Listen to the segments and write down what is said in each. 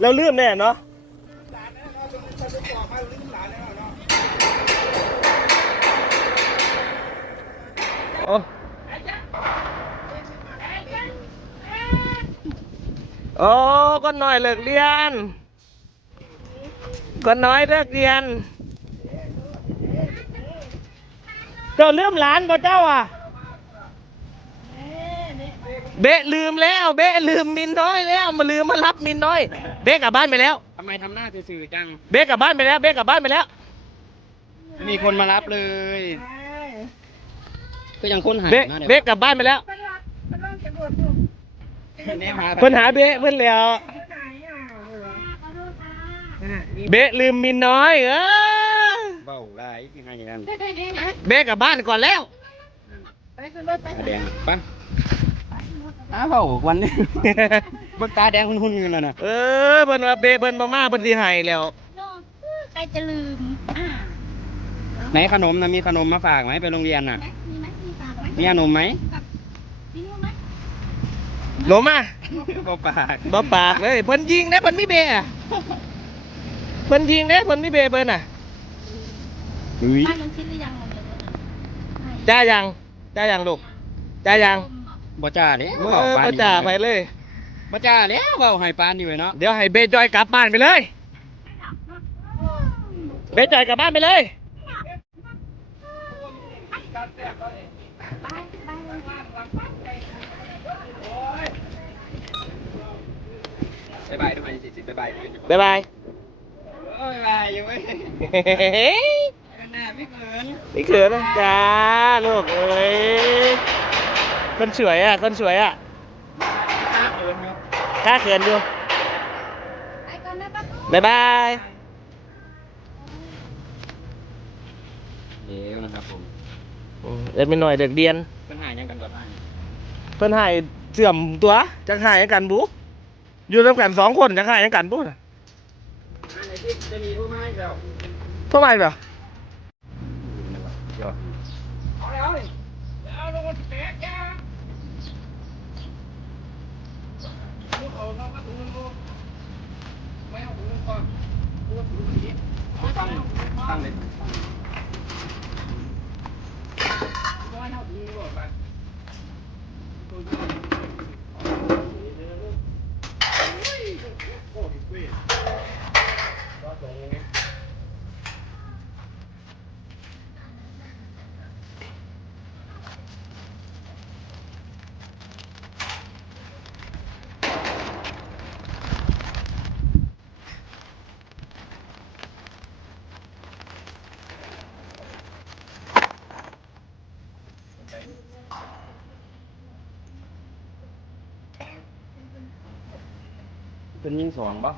เราลืมแน่เนาะโอ้โอ้ก็น้อยเลิกเรียน ก็น้อยเลิกเรียน เจ้าลืมหลานบ่เจ้าอะ เบะลืมแล้ว เบะลืมมินน้อยแล้วมาลืมมารับมินน้อย เบะกลับบ้านไปแล้ว ทำไมทำหน้าซื่อๆจัง เบะกลับบ้านไปแล้ว เบะกลับบ้านไปแล้ว มีคนมารับเลย ก็ยังค้นหาเบะนะเดี๋ยวเบะกลับบ้านไปแล้วแน่หาเพิ่นหาเบะเพิ่นแล้วเบะลืมมินน้อย เออเบาไรยังไงกันเบะกลับบ้านก่อนแล้วตาแดงไปั้นอ้าวเบาวันนี้ เบิกตาแดงหุ่นๆกันแล้วนะเออเพิ่นว่าเบะเพิ่นบ่มาเพิ่นสิให้แล้วใครจะลืมอ่าไหนขนมนะมีขนมมาฝากไหมไปโรงเรียนน่ะ มีไหมมีฝากไหมมีขนมไหมมีรู้ไหมหลมาบ่ปากบ่ปากเลยเพิ่นยิงนะเพิ่นมีเบะอะเพิ่นยิงนะเพิ่นมีเบะเพิ่นน่ะอุ้ยบ้านยังคิดหรือยังเราเลยจ้ายังจ้ายังลูกจ้ายัง บ่จ้าเด้เออบ่จ่าไปเลย บ่จ้าแล้วเบาให้ปานอยู่เลยเนาะเดี๋ยวให้เบจอยกลับบ้านไปเลย เบจอยกลับบ้านไปเลย บ๊ายบายด้วยสิสิบ๊ายบายด้วยบ๊ายบาย โอ้ยบายอยู่เว้ยกันหน้าไม่เกินนี่เขินนะจ้าลูกเอ้ย คนสวยอะ คนสวยอะข้าเกินอยู่ข้าเขินอยู่ไปก่อนนะป้าบ๊ายบายเดี๋ยวนะครับผมอืมเอ็ดไม่หน่อยเด็กเดียนปัญหายังกันก่อนได้เพิ่นใหายเสื่อมตัวจะหายกันบุอยู่ร่วมกันสองคนจะหายกันบุน่ะอันไหนที่จะมีผู้ไม้เดี๋ยวทำไมเปล่า เดี๋ยวเอาแล้วนี่เอาลงมาแตกจ้าลูกเอาน้องมาถุงนึงลูกไม่เอาถุงนึงก่อนลูกถุงนี้เอาตั้งตั้งเลยก็ให้เอาถุงนึงก่อนไป เป็นยิงสองปะ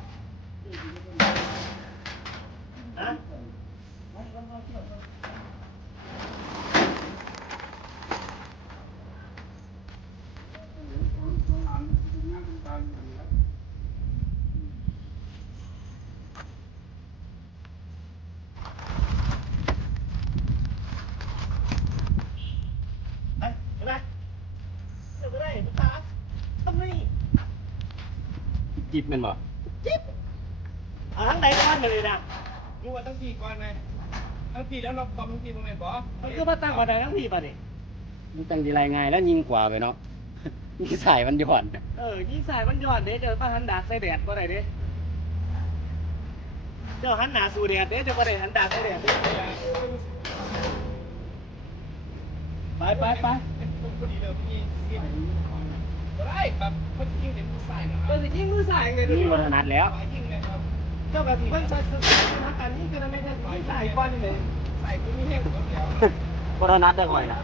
จิบแมันบ่อ่างไหนก้อนมาเลยนะรู้ว่าต้องกี่ก่อนไงต้องกี่แล้วเราตอมกี่ตรงไหนบ่มันคือมาตั้งก่อนไหนทั้งทีป่ะนี่มันตั้งดีไรง่ายแล้วยิงกว่าไปเนาะ นี่สายมันหย่อนเออยิ่งสายมันย้อนเด้เจอป้าหันดากใส่แดดบ่ได้เด้เจ้าหันหน้าสู่แดดเด้เจ้าบ่ได้หันดากใส่แดดเด้ไปไปไป ได้แบบมันยิงเด็กผู้ชายนะเออสิยิงมือสายไงดูนี่วันนัดแล้ว ยิงเลยครับเจ้าแบบสิเพิ่นใส่นักการนี้ก็ได้ไม่ได้สายก้อนนี่เลยใส่กูไม่แห้งคนเดียววันนัดได้ก่อยนะ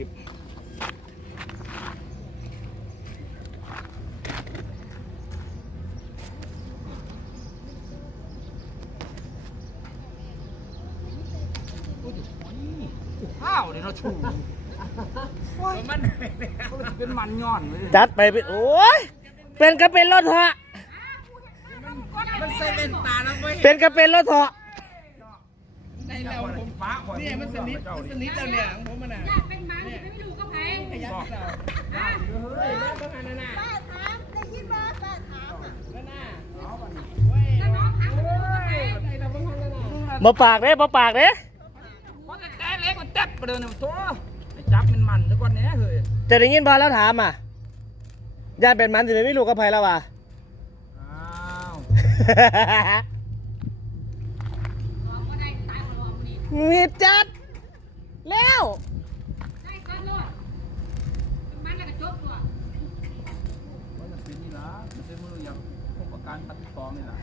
ลืมลงคลิปข้าวเนี่ยเราชูมันเป็นมันย้อนเลยจัดไปเป็นโอ้ยเป็นก็เป็นรถเถอะมันเซเว่นตาแล้วเว้ยเป็นก็เป็นรถเถอะในแล้วผมฟ้าเนี่ยมันสนิทมันสนิทแล้วเนี่ยของผมมันอะ อยากเป็นหมันจะไม่รู้ก็แพงขยันเสาเฮ้ยมาต้องหันหน้าป้าถามได้ยินว่าป้าถามอะหน้าถ้าน้องถามรู้ก็แพงไอ้เราต้องหันหน้าบ่ปากเด้บ่ปากเด้เพราะแต่แกเล็กกว่าจับไปเลยเนี่ยโถ่ไอ้จับมันมันสักวันนี้เฮ้ยจะได้ยินบอลแล้วถามอะญาติเป็นมันสิไม่รู้กับไผแล้วว่ะอ้าวรอก็ได้ตายคนรอคนนี้มีจัดแล้ว ได้ก้อนโลดเป็นมันแล้วก็จบตัว ว่าจะเป็นนี่ล่ะมันเป็นมืออย่างพว กปรตัดฟองนี่แหล่ะ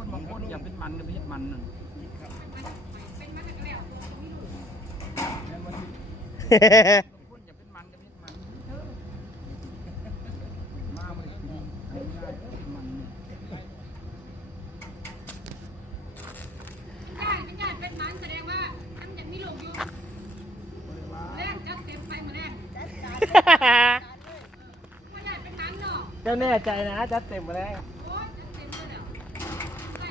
คนบางคนอยากเป็นมันก็ไม่ใช่มันนึงเป็นมันแล้วก็แล้วคนอยากเป็นมันก็ไม่ใช่มันมาไม่ได้ายๆมันเนี่ยได้เป็นญาติเป็นมันแสดงว่าทำอย่างนี้ลูกอยู่แรกจัดเต็มไปหมดแรกว่าญาติเป็นหมันเนาะเจ้าแน่ใจนะจัดเต็มมาแล้ว โอ้ยจัดเต็มไปแล้วใส่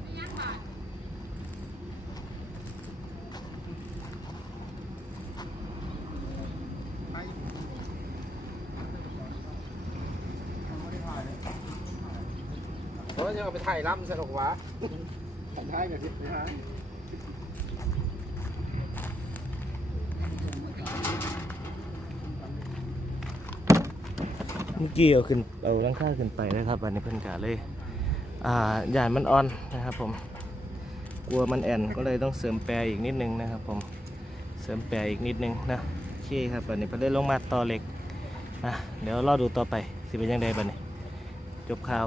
ไม่ยักบาท เพราะจะเอาไปถ่ายล้ำสนุกวะถ่ายกับทิศนะเมื่อกี้เอาขึ้นเอาร่างข้าขึ้นไปนะครับวันนี้เพิ่นกะเลย อ่าใหญ่มันอ่อนนะครับผม กลัวมันแอนก็เลยต้องเสริมแปรอีกนิดนึงนะครับผม เสริมแปรอีกนิดนึงนะโอเคครับวันนี้เพิ่นได้ลงมาต่อเหล็กอะเดี๋ยวรอดูต่อไปสิเป็นยังไงบัดนี้จบข่าว